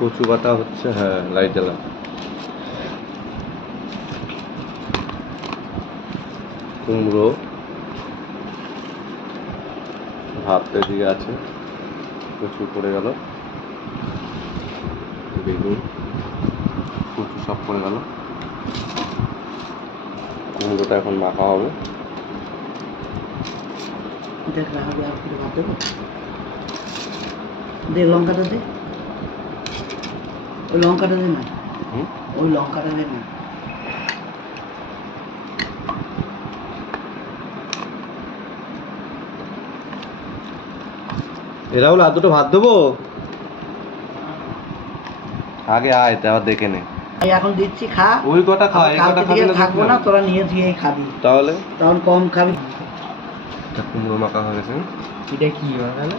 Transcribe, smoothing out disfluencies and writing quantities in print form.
কচু বাটা হচ্ছে, হ্যাঁ লাইট জ্বালা। কুমড়ো ভাবতে দিয়ে আছে, কচু পড়ে গেল, বেগুন কচু সব পড়ে গেল। কুমড়োটা এখন মাখা হবে। দে লঙ্কাটা দে, ওই লঙ্কাটা দে না, ওই লঙ্কাটা দে না। এরা হলো আর দুটো ভাত দেবো, আগে আয় তারপর দেখে নে। এখন দিচ্ছি, খা। ওই কটা খা, এই কটা খাবি না? থাকবো না, তোরা নিয়ে ধুয়ে খাবি, তাহলে তখন কম খাবি। কুমড়ো মাখা হয়ে গেছে। এটা কি বানালে?